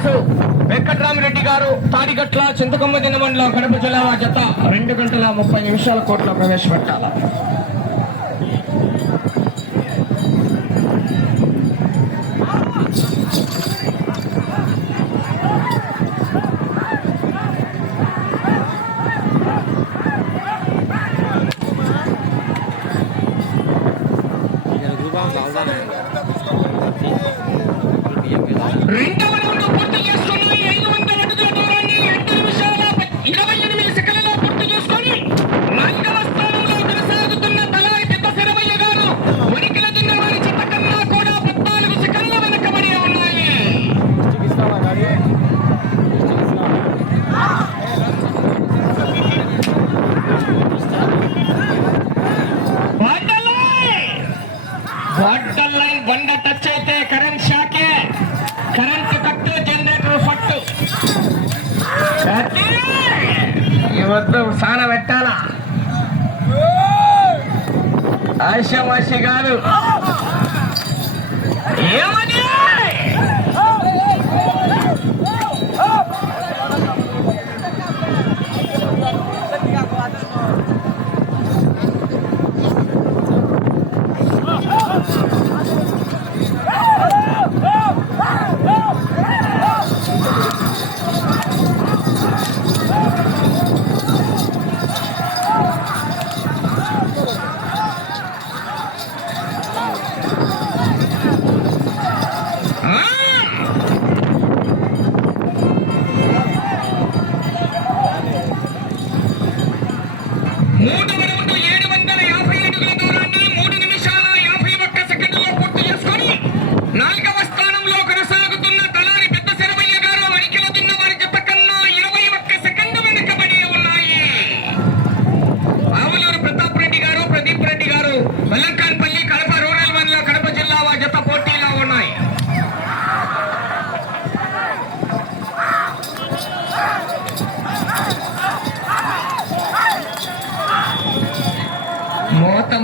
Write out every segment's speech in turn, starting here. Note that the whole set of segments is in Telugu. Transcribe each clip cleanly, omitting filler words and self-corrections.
శ్రీనివాసు వెంకట్రామిరెడ్డి గారు తాడిగట్ల చింతకొమ్మ దినమండలో కడప జిల్లా జత 2 గంటల 30 నిమిషాల కోర్టులో ప్రవేశపెట్టాలి. రెండవ రౌండ్ పూర్తి చేసుకున్నాయి. 500 అడుగుల దూరాన్ని 2 నిమిషాల 28 సెకన్లలో పూర్తి చేసుకొని 4వ స్థానంలో కొనసాగుతున్న తలారి పెద్ద శరవయ్య గారు వణికిలదున్న వారి చెత్త కన్నా కూడా 14 సెకన్ల వెనకబడి ఉన్నాయి. బార్డర్ లైన్ బండ టచ్ అయితే కరెంట్ షాకే, కరెంట్ కట్టు, జనరేటర్ ఫట్టు. ఈ వద్దు సాన పెట్టాలా ఆశామాషి గారు ఏమని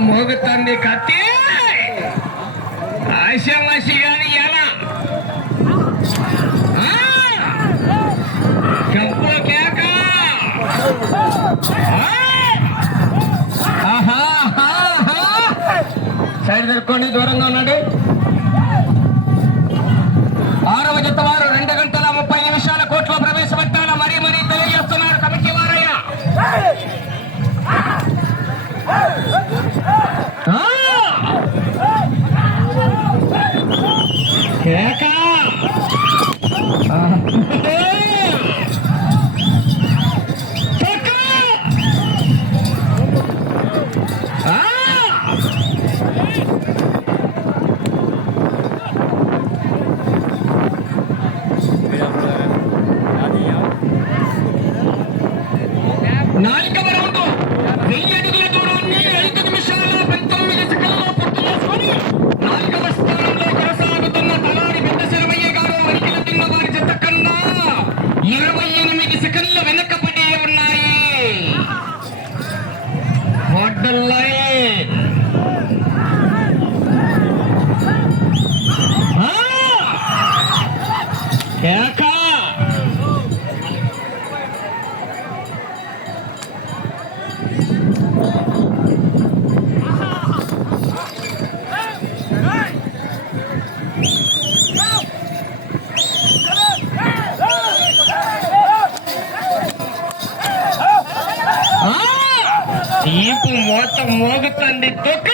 మోగుతుంది కత్తి ఆశామాషి గాని ఎలా కప్పు కేక సైడ్ దొరుకుని దూరంగా ఉన్నాడు. 6వ జత వారు 2 గంటల 30 నిమిషాల కోర్టులో ప్రవేశపెట్టాల మరీ తెలియజేస్తున్నారు కమిటీ వారయ్య. నాలుగవ రౌండ్ 1000 అడుగుల దూరాన్ని 5 నిమిషాల 19 సెకన్లలో పూర్తి చేసుకొని 4వ స్థానంలో కొనసాగుతున్న తలారి పెద్ద శరవయ్య గారు వణికిలదున్న వారి జత కన్నా 28 సెకన్ల వెనకబడి ఉన్నాయి. బార్డర్ లైన్ కేక ఈపు మొత్తం మోగుతుంది తొక్క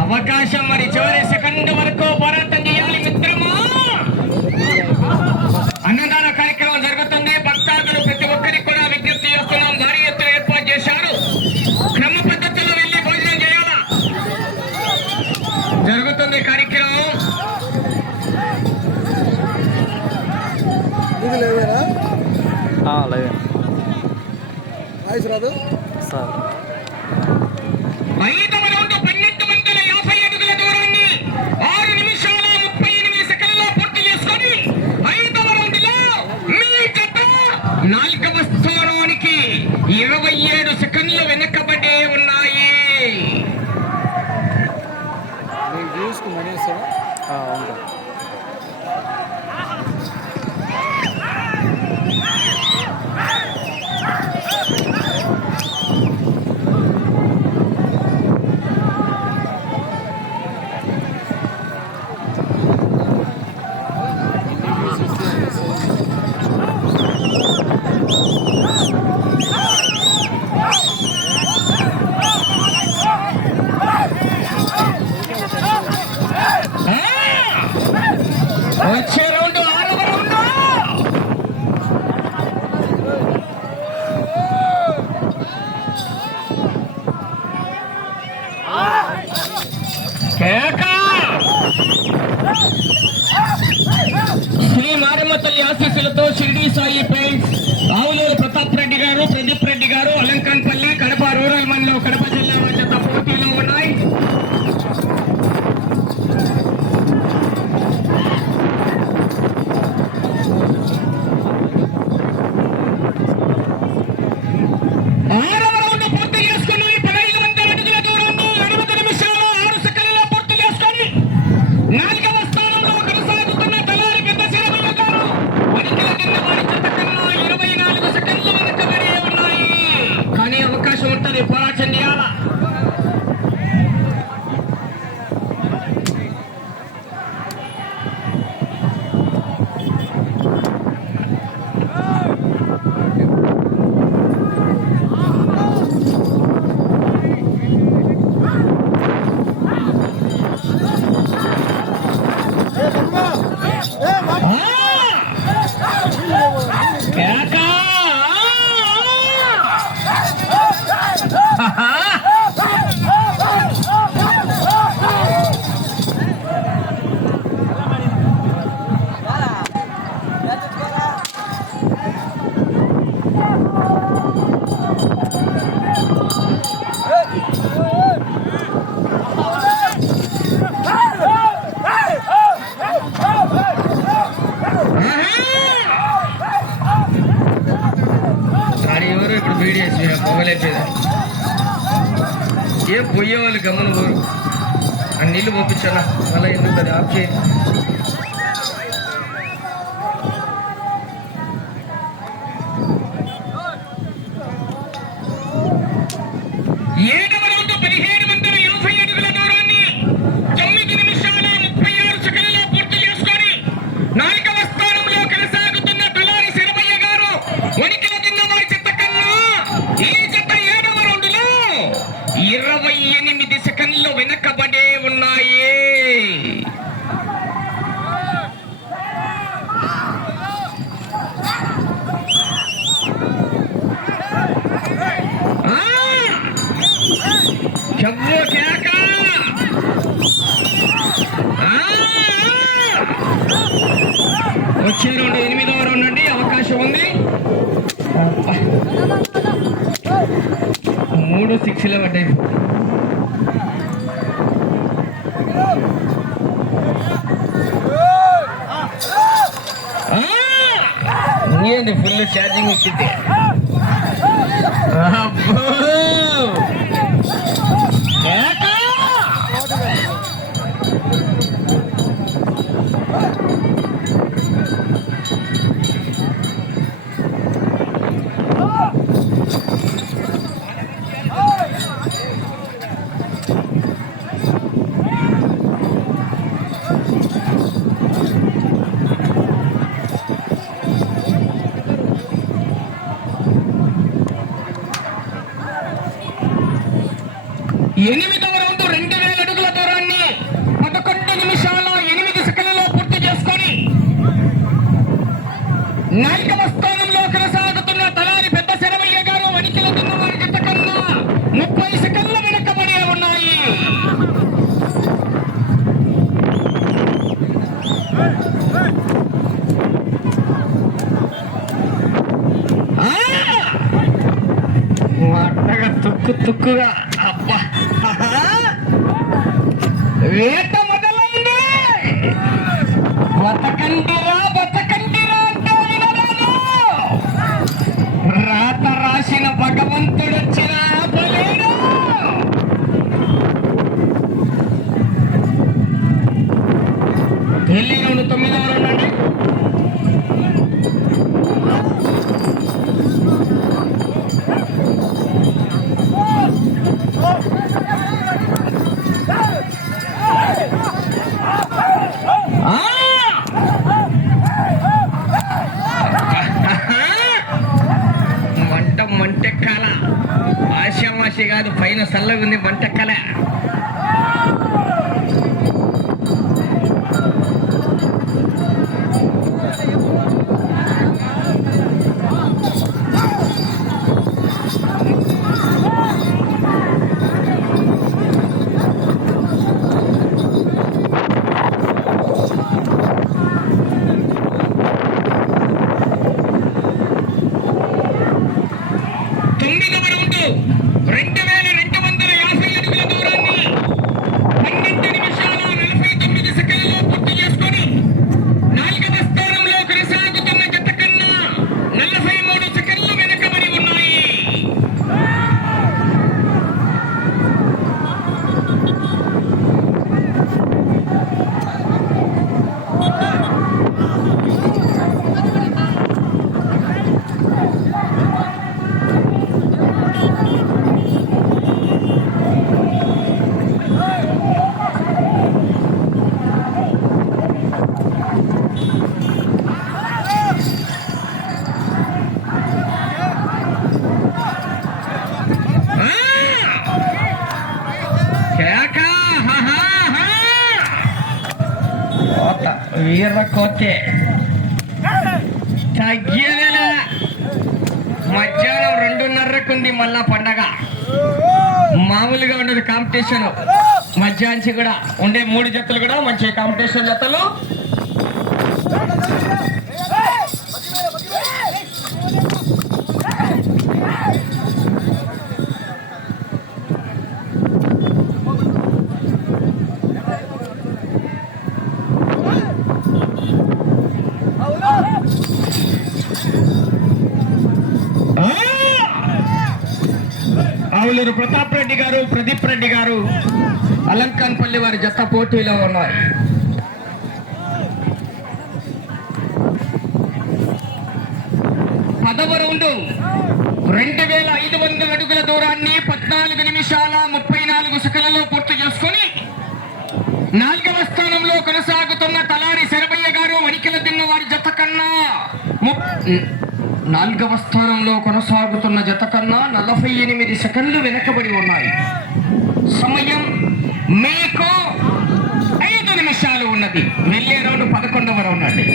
అవకాశం. మరి చివరి సెకండ్ వరకు పోరాటం చేయాలి మిత్రమా. అన్నదాన కార్యక్రమం జరుగుతుంది. భక్తాదులు ప్రతి ఒక్కరికి కూడా విజ్ఞప్తి చేస్తున్నాం. భారీ ఎత్తున ఏర్పాటు చేశారు. క్రమ పద్ధతిలో వెళ్లి భోజనం చేయాలా. జరుగుతుంది కార్యక్రమం. సార్ 5వ రౌండ్ 1250 అడుగుల దూరాన్ని 6 నిమిషాల 38 సెకన్లలో పూర్తి చేసుకొని 5వ రౌండ్ లో మీ జత 4వ స్థానానికి 27 సెకన్లు వెనకబడే ఉన్నాయి. వచ్చే రౌండ్ 6వ రౌండ్. శ్రీ మారమ్మ తల్లి ఆశీస్సులతో షిరిడి సాయి పెయింట్స్, ఆవులూరు ప్రతాప్ రెడ్డి గారు, ప్రదీప్ రెడ్డి గారు, అలంకాన్పల్లి, కడప రూరల్ మండలం, కడప జిల్లా మధ్య పోటీలో ఉన్నాయి. ఏ పోయే వాళ్ళు గమన పోరు ఆ నీళ్ళు పంపించాలా మళ్ళీ ఎందుకు అది ఆఫ్ చేయండి. వచ్చే రౌండ్ 8వ రౌండ్ అండి, అవకాశం ఉంది. 3 6 పడ్డాయి. ఏంది ఫుల్ ఛార్జింగ్ ఇచ్చింది. ఎనిమిదవ రౌండ్ 2000 అడుగుల దూరాన్ని 11 నిమిషాల 8 సెకన్లలో పూర్తి చేసుకొని 4వ స్థానంలో కొనసాగుతున్న తలారి పెద్ద శరవయ్య గారు వణికిల దున్నవారి జత కన్నా 30 సెకన్ల వెనకబడి ఉన్నాయి. అట్టగా తుక్కుగా అబ్బా వేట మొదలైంది. బతకండిరా అంటే వినరాదు. రాత రాసిన భగవంతుడు వచ్చిన ఆపలేడు. ఢిల్లీ రౌండ్ 9వ రౌండ్ అండి. మంటెక్కాల ఆశామాషి కాదు, పైన చల్లగా ఉంది మంటెక్కల. వీర కోతే తగ్గేదేలా. మధ్యాహ్నం 2:30కుంది మళ్ళా పండగ. మామూలుగా ఉండదు కాంపిటీషన్. మధ్యాహ్నం కూడా ఉండే 3 జతలు కూడా మంచి కాంపిటీషన్ జతలు. ఆవులూరు ప్రతాప్ రెడ్డి గారు, ప్రదీప్ రెడ్డి గారు, అలంకాన్పల్లి వారి జత పోటీలో ఉన్నాయి. పదవ రౌండ్ 2500 అడుగుల దూరాన్ని 14 నిమిషాల 34 సెకన్లలో పూర్తి చేసుకుని 4వ స్థానంలో కొనసాగుతున్న తలారి శరభయ్య గారు, వణికిల దిన్న వారి జత కన్నా 4వ స్థానంలో కొనసాగుతున్న జత కన్నా 48 సెకండ్లు వెనకబడి ఉన్నాయి. సమయం మీకు 5 నిమిషాలు ఉన్నది. వెళ్ళే రౌండ్ 11వ రౌండ్ అండి.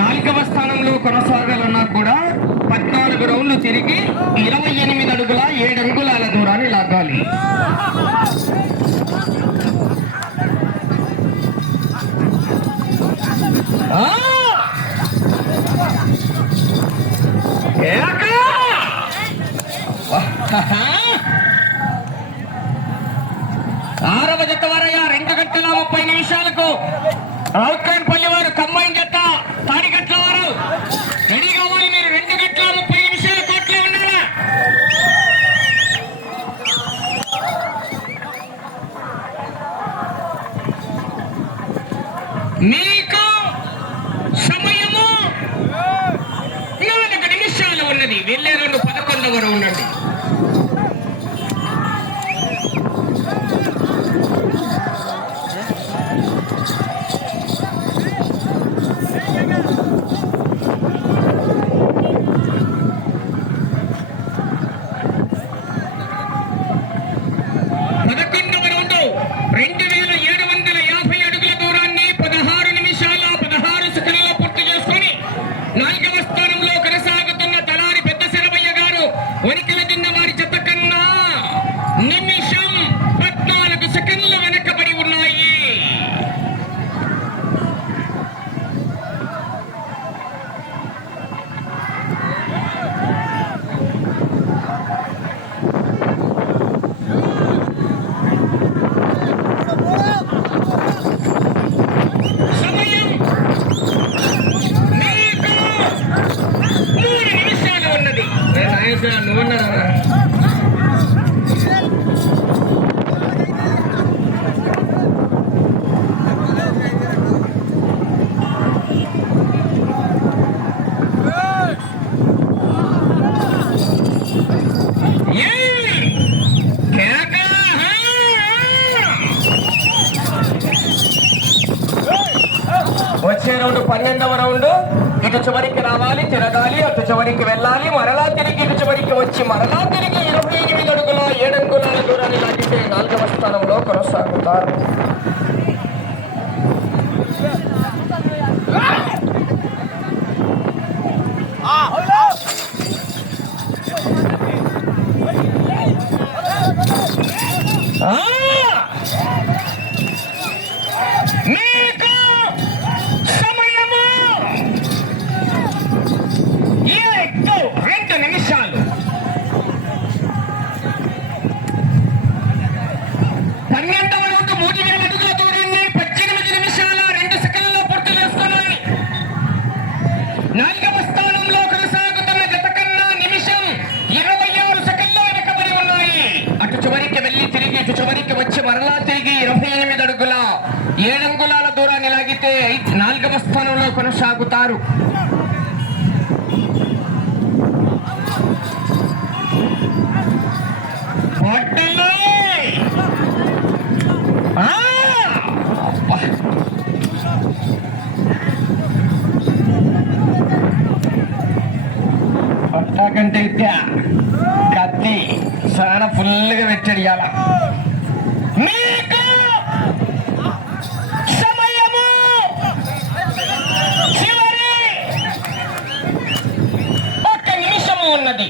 నాలుగవ స్థానంలో కొనసాగాలన్నా కూడా 14 రౌండ్లు తిరిగి 28 అడుగుల 7 అంగుళాల దూరాన్ని లాగాలి. ఆరవ జత వారయ్య 2 గంటల 30 నిమిషాలకు అలంకాన్పల్లి వారు కంబైన్ జత తాడిగట్ల వారు రెడీ కావాలి. మీరు 2 గంటల 30 నిమిషాల కోట్లో ఉన్నారా? మీకు సమయము 4 నిమిషాలు ఉన్నది. వెళ్ళే 11వ రౌండ్ అండి. వచ్చే రౌండ్ 12వ రౌండ్. ఇటు చివరికి రావాలి, తిరగాలి, అటు చివరికి వెళ్ళాలి, మరలా తిరిగి ఇటు చివరికి వచ్చి మరలా తిరిగి 28 అడుగుల 7 అంగుళాల దూరాన్ని లాగితే 4వ స్థానంలో కొనసాగుతారు. మీకు సమయము 2 నిమిషాలు. 12వ రౌండ్ 3000 అడుగుల దూరాన్ని 18 నిమిషాల 2 సెకండ్లలో పూర్తి చేస్తున్నాయి. 4వ స్థానంలో కొనసాగుతున్న జత కన్నా నిమిషం 26 సెకండ్లు వెనకబడి ఉన్నాయి. అటు చివరికి వెళ్ళి తిరిగి ఇటు చివరికి వచ్చి మరలా తిరిగి 28 అడుగుల 7 అంగుళాల దూరాన్ని లాగితే 4వ స్థానంలో కొనసాగుతారు. కంటే చాలా ఫుల్గా పెట్టాడు ఇవాళ. మీకు సమయము చివరి 1 నిమిషము ఉన్నది.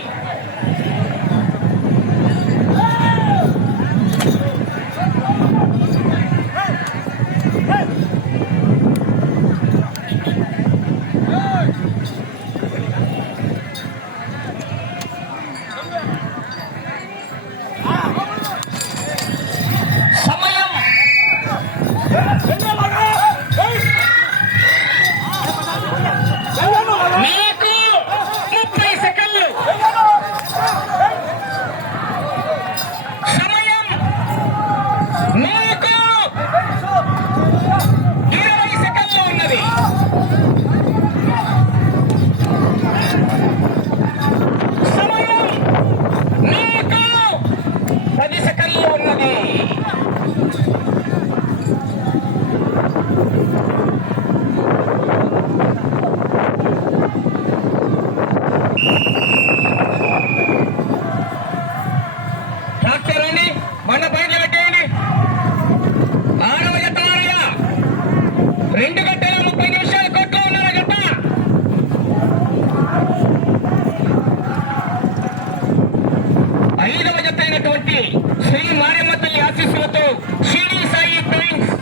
శ్రీ మారియమ్మ తల్లి ఆశీస్సులతో షిరిడి సాయి పెయింట్స్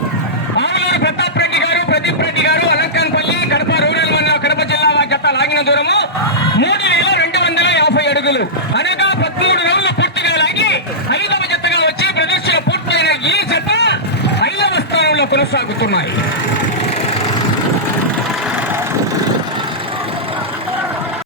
ఆవులూరు ప్రతాప్ రెడ్డి గారు, ప్రదీప్ రెడ్డి గారు, అలంకన్పల్లి, కడప రూరల్ మండలం, కడప జిల్లా జత లాగిన దూరము 3250 అడుగులు అనగా 13 రౌండ్లు పూర్తిగా లాగి 5వ జతగా వచ్చి ప్రదర్శన పూర్తయిన ఈ జత 5వ స్థానంలో కొనసాగుతున్నాయి.